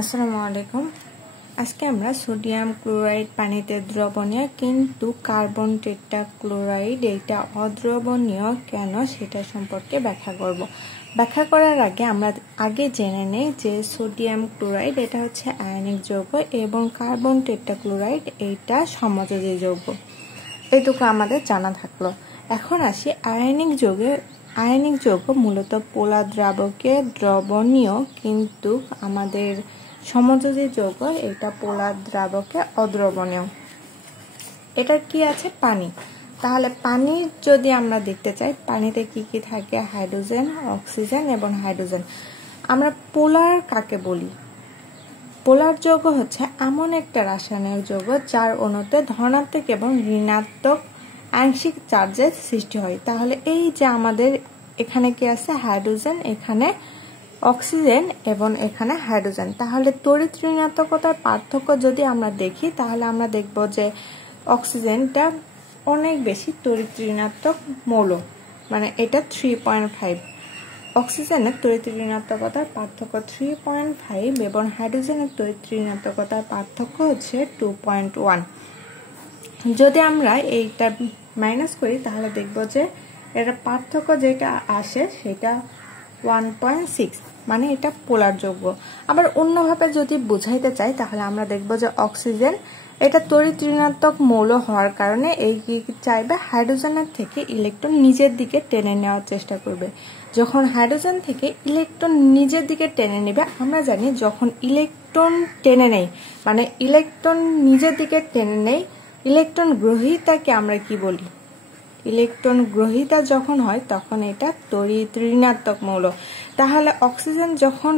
আসসালামু আলাইকুম। আজকে আমরা সোডিয়াম ক্লোরাইড পানিতে দ্রবণীয় কিন্তু কার্বন টেট্রাক্লোরাইড এটা অদ্রবণীয় কেন সেটা সম্পর্কে ব্যাখ্যা করব। ব্যাখ্যা করার আগে আমরা জেনে নেই যে সোডিয়াম ক্লোরাইড এটা হচ্ছে আয়নিক যৌগ এবং কার্বন টেট্রাক্লোরাইড এটা সমযোজী যৌগ। এইটুকু আমাদের জানা থাকলো। এখন আসি আয়নিক যৌগ মূলত পোলার দ্রাবকে দ্রবণীয় কিন্তু আমাদের সমযোজী যৌগ এটা পোলার দ্রাবকে অদ্রবণীয়। এটা কি আছে? পানি। তাহলে পানি যদি আমরা দেখতে চাই পানিতে কি কি থাকে? হাইড্রোজেন, অক্সিজেন এবং হাইড্রোজেন। আমরা পোলার কাকে বলি? পোলার যৌগ হচ্ছে এমন একটা রাসায়নিক যৌগ যার অণুতে ধনাত্মক এবং ঋণাত্মক আংশিক চার্জের সৃষ্টি হয়। তাহলে এই যে আমাদের এখানে কি আছে? হাইড্রোজেন, এখানে অক্সিজেন এবং এখানে হাইড্রোজেন। তাহলে তড়িৎ ঋণাত্মকতার পার্থক্য যদি আমরা দেখি তাহলে আমরা দেখব যে অক্সিজেনটা অনেক বেশি তড়িৎ ঋণাত্মক মৌল, মানে এটা 3.5। অক্সিজেনের তড়িৎ ঋণাত্মকতার পার্থক্য 3.5 এবং হাইড্রোজেনের তড়িৎ ঋণাত্মকতার পার্থক্য হচ্ছে 2.1। যদি আমরা এইটা মাইনাস করি তাহলে দেখব যে এর পার্থক্য যেটা আসে সেটা 1.6, মানে এটা পোলার যৌগ। আবার অন্যভাবে যদি বুঝাইতে চাই তাহলে আমরা দেখব যে অক্সিজেন এটা তড়িৎ ঋণাত্মক মৌল হওয়ার কারণে এই কি চাইবে? হাইড্রোজেনের থেকে ইলেকট্রন নিজের দিকে টেনে নেওয়ার চেষ্টা করবে। যখন হাইড্রোজেন থেকে ইলেকট্রন নিজের দিকে টেনে নেবে, আমরা জানি যখন ইলেকট্রন টেনে নেই মানে ইলেকট্রন নিজের দিকে টেনে নেই, ইলেকট্রন গ্রহীতাকে আমরা কি বলি? ইলেকট্রন গ্রহীতা যখন হয় তখন এটা তড়িৎ ঋণাত্মক মৌল। তাহলে অক্সিজেন যখন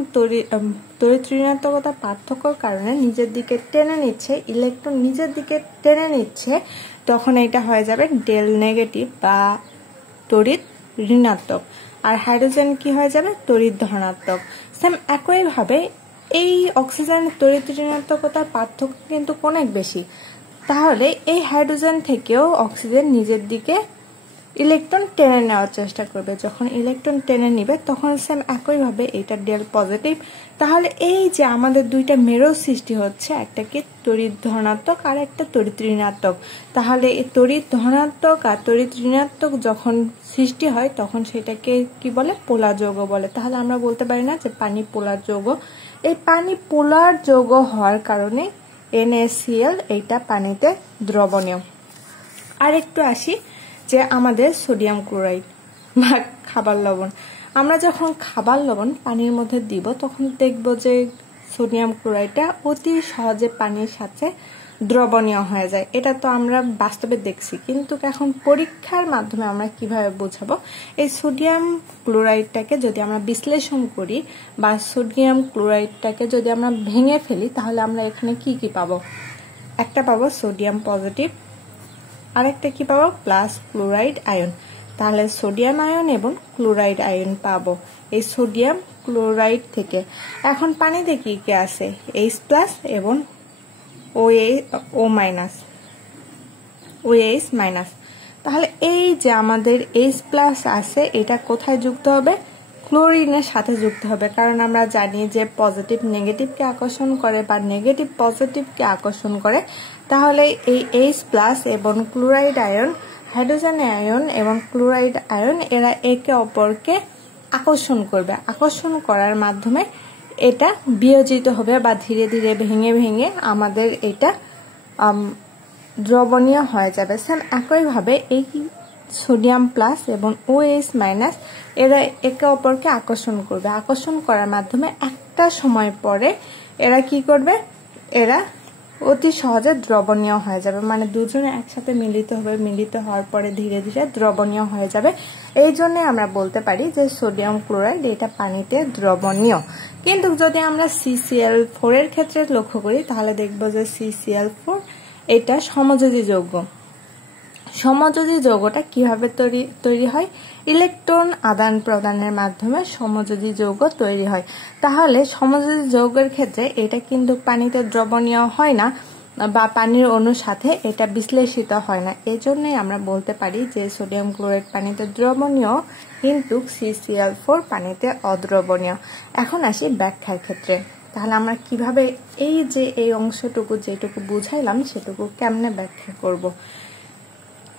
তড়িৎ ঋণাত্মকতার পার্থক্যর কারণে নিজের দিকে টেনে নিচ্ছে, ইলেকট্রন নিজের দিকে টেনে নিচ্ছে, তখন এটা হয়ে যাবে ডেল নেগেটিভ বা তড়িৎ ঋণাত্মক। আর হাইড্রোজেন কি হয়ে যাবে? তড়িৎ ধনাত্মক। সেম একইভাবে এই অক্সিজেনের তড়িৎ ঋণাত্মকতার পার্থক্য কিন্তু অনেক বেশি। তাহলে এই হাইড্রোজেন থেকেও অক্সিজেন নিজের দিকে ইলেকট্রন টেনে নেওয়ার চেষ্টা করবে। যখন ইলেকট্রন টেনে নিবে তখন সেম একইভাবে এটা ডেল পজিটিভ। তাহলে এই যে আমাদের দুইটা মেরু সৃষ্টি হচ্ছে, একটা কি তড়িৎ ধনাত্মক আর একটা তড়িৎ ঋণাত্মক। তাহলে এই তড়িৎ ধনাত্মক আর তড়িৎ ঋণাত্মক যখন সৃষ্টি হয় তখন সেটাকে কি বলে? পোলার যৌগ বলে। তাহলে আমরা বলতে পারি না যে পানি পোলার যৌগ। এই পানি পোলার যৌগ হওয়ার কারণে NaCl এইটা পানিতে দ্রবণীয়। আর একটু আসি যে আমাদের সোডিয়াম ক্লোরাইড বা খাবার লবণ। আমরা যখন খাবার লবণ পানির মধ্যে দিব তখন দেখব যে সোডিয়াম ক্লোরাইডটা অতি সহজে পানির সাথে দ্রবণীয় হয়ে যায়। এটা তো আমরা বাস্তবে দেখছি, কিন্তু এখন পরীক্ষার মাধ্যমে আমরা কিভাবে বোঝাবো? এই সোডিয়াম ক্লোরাইডটাকে যদি আমরা বিশ্লেষণ করি বা সোডিয়াম ক্লোরাইডটাকে যদি আমরা ভেঙে ফেলি তাহলে আমরা এখানে কি কি পাবো? একটা পাবো সোডিয়াম পজিটিভ, আরেকটা কি পাবো? Plus chloride ion. তাহলে সোডিয়াম আয়ন এবং ক্লোরাইড আয়ন পাবো এই সোডিয়াম ক্লোরাইড থেকে। এখন পানিতে কি কি আছে? H+ এবং OH-। তাহলে এই যে আমাদের H+ আছে এটা কোথায় যুক্ত হবে? ক্লোরিনের সাথে যুক্ত হবে, কারণ আমরা জানি যে পজিটিভ নেগেটিভকে আকর্ষণ করে বা নেগেটিভ পজিটিভকে আকর্ষণ করে। তাহলে এই H+ এবং ক্লোরাইড আয়ন, হাইড্রোজেন আয়ন এবং ক্লোরাইড আয়ন এরা একে অপরকে আকর্ষণ করবে। আকর্ষণ করার মাধ্যমে এটা বিয়োজিত হবে বা ধীরে ধীরে ভেঙে ভেঙে আমাদের এটা দ্রবণীয় হয়ে যাবে। সেম একইভাবে এই সোডিয়াম প্লাস এবং OH- এরা একে অপরকে আকর্ষণ করবে। আকর্ষণ করার মাধ্যমে একটা সময় পরে এরা কি করবে? এরা অতি সহজে দ্রবণীয় হয়ে যাবে, মানে দুজনে একসাথে মিলিত হবে। মিলিত হওয়ার পরে ধীরে ধীরে দ্রবণীয় হয়ে যাবে। এই জন্য আমরা বলতে পারি যে সোডিয়াম ক্লোরাইড এটা পানিতে দ্রবণীয়। কিন্তু যদি আমরা CCl4 এর ক্ষেত্রে লক্ষ্য করি তাহলে দেখব যে CCl4 এটা সমযোজী যৌগ। সমযোজী যৌগটা কিভাবে তৈরি হয়? ইলেকট্রন আদান প্রদানের মাধ্যমে সমযোজী যৌগ তৈরি হয়। তাহলে সমযোজী যৌগের ক্ষেত্রে এটা কিন্তু পানিতে দ্রবণীয় হয় না বা পানির অণুর সাথে এটা বিশ্লেষিত হয় না। এজন্যই আমরা বলতে পারি যে সোডিয়াম ক্লোরাইড পানিতে দ্রবণীয় কিন্তু CCl4 পানিতে অদ্রবণীয়। এখন আসি ব্যাখ্যার ক্ষেত্রে। তাহলে আমরা কিভাবে এই যে এই অংশটুকু যেটুকু বুঝাইলাম সেটুকু কেমনে ব্যাখ্যা করব।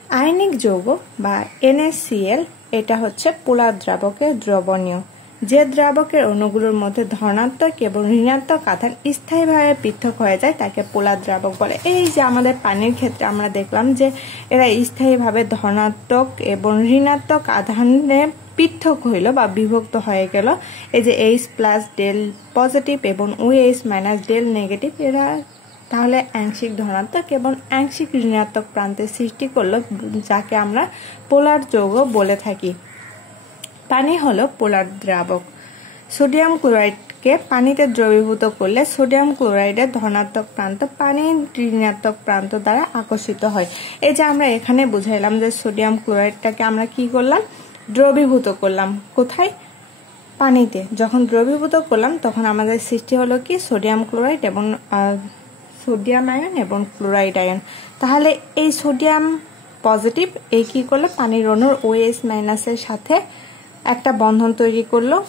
আয়নিক যৌগ বা NaCl এটা হচ্ছে পোলার দ্রাবকের দ্রবণীয়। যে দ্রাবকের অণুগুলোর মধ্যে ধনাত্মক এবং ঋণাত্মক আধান স্থায়ীভাবে পৃথক হয়ে যায় তাকে পোলার দ্রাবক বলে। এই যে আমাদের পানির ক্ষেত্রে আমরা দেখলাম যে এরা স্থায়ীভাবে ধনাত্মক এবং ঋণাত্মক আধানে পৃথক হইল বা বিভক্ত হয়ে গেল। এই যে H+ ডেল পজিটিভ এবং OH- ডেল নেগেটিভ, এরা তাহলে আংশিক ধনাত্মক এবং আংশিক ঋণাত্মক প্রান্তের সৃষ্টি করলো, যাকে আমরা পোলার যৌগ বলে থাকি। পানি হলো পোলার দ্রাবক। সোডিয়াম ক্লোরাইডকে পানিতে দ্রবীভূত করলে সোডিয়াম ক্লোরাইডের ধনাত্মক প্রান্ত পানির ঋণাত্মক প্রান্ত দ্বারা আকর্ষিত হয়। এই যে আমরা এখানে বুঝাইলাম যে সোডিয়াম ক্লোরাইডটাকে আমরা কি করলাম, দ্রবীভূত করলাম। কোথায়? পানিতে। যখন দ্রবীভূত করলাম তখন আমাদের সৃষ্টি হলো কি সোডিয়াম ক্লোরাইড এবং সোডিয়াম আয়ন এবং ক্লোরাইড আয়ন। তাহলে এই সোডিয়াম পজিটিভ এই কি করলো, পানির অণুর OH- এর সাথে একটা বন্ধন তৈরি করলো।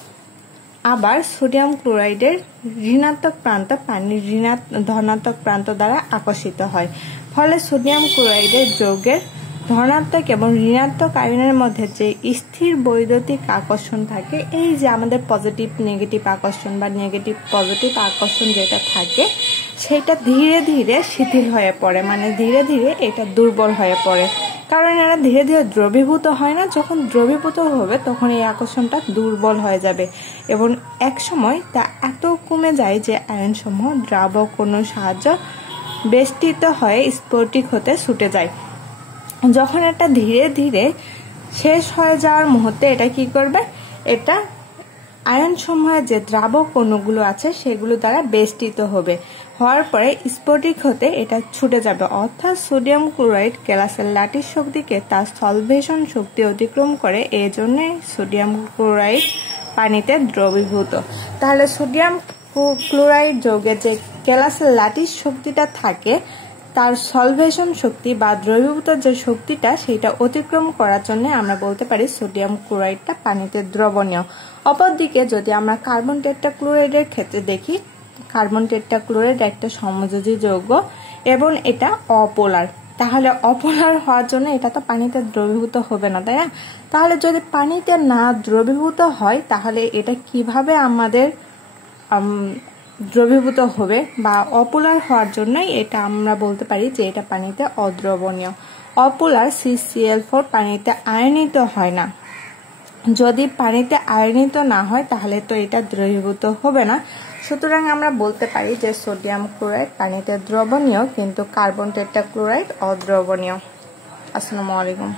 আবার সোডিয়াম ক্লোরাইডের ঋণাত্মক প্রান্ত পানির ধনাত্মক প্রান্ত দ্বারা আকর্ষিত হয়। ফলে সোডিয়াম ক্লোরাইডের যৌগের ধনাত্মক এবং ঋণাত্মক আয়নের মধ্যে যে স্থির বৈদ্যুতিক আকর্ষণ থাকে, এই যে আমাদের পজিটিভ নেগেটিভ আকর্ষণ বা নেগেটিভ পজিটিভ আকর্ষণ যেটা থাকে সেটা ধীরে ধীরে শিথিল হয়ে পড়ে, মানে ধীরে ধীরে এটা দুর্বল হয়ে পড়ে। কারণ এরা ধীরে ধীরে দ্রবীভূত হয় না, যখন দ্রবীভূত হবে তখন এই আকর্ষণটা দুর্বল হয়ে যাবে এবং এক সময় তা এত কমে যায় যে আয়নসমূহ দ্রাবক অণুর সাহায্যে বেষ্টিত হয়ে স্ফটিক হতে ছুটে যায়। যখন এটা ধীরে ধীরে শেষ হয়ে যাওয়ার মুহূর্তে এটা কি করবে, এটা আয়ন সমূহের যে দ্রাবক অণুগুলো আছে সেগুলো দ্বারা বেষ্টিত হবে, হওয়ার পরে স্ফটিক হতে এটা ছুটে যাবে। অর্থাৎ সোডিয়াম ক্লোরাইড গ্লাসের লাটির শক্তিকে তার সলভেশন শক্তি অতিক্রম করে, এই জন্য সোডিয়াম ক্লোরাইড পানিতে দ্রবীভূত। তাহলে সোডিয়াম ক্লোরাইড যৌগের যে গ্লাসের লাটির শক্তিটা থাকে তার সলভেশন শক্তি বা দ্রবীভূত যে শক্তিটা সেটা অতিক্রম করার জন্য আমরা বলতে পারি সোডিয়াম ক্লোরাইডটা পানিতে দ্রবণীয়। অপরদিকে যদি আমরা কার্বন টেট্রাক্লোরাইডের ক্ষেত্রে দেখি, কার্বন টেট্রাক্লোরাইড একটা সমযোজী যৌগ এবং এটা অপোলার। তাহলে অপোলার হওয়ার জন্য এটা তো পানিতে দ্রবীভূত হবে না, তাই না? তাহলে যদি পানিতে না দ্রবীভূত হয় তাহলে এটা কিভাবে আমাদের দ্রবীভূত হবে? বা অপোলার হওয়ার জন্যই এটা আমরা বলতে পারি যে এটা পানিতে অদ্রবণীয়। অপোলার CCl4 পানিতে আয়নিত হয় না। যদি পানিতে আয়নিত না হয় তাহলে তো এটা দ্রবীভূত হবে না। সুতরাং আমরা বলতে পারি যে সোডিয়াম ক্লোরাইড পানিতে দ্রবণীয় কিন্তু কার্বন টেট্রাক্লোরাইড অদ্রবণীয়। আসসালামু আলাইকুম।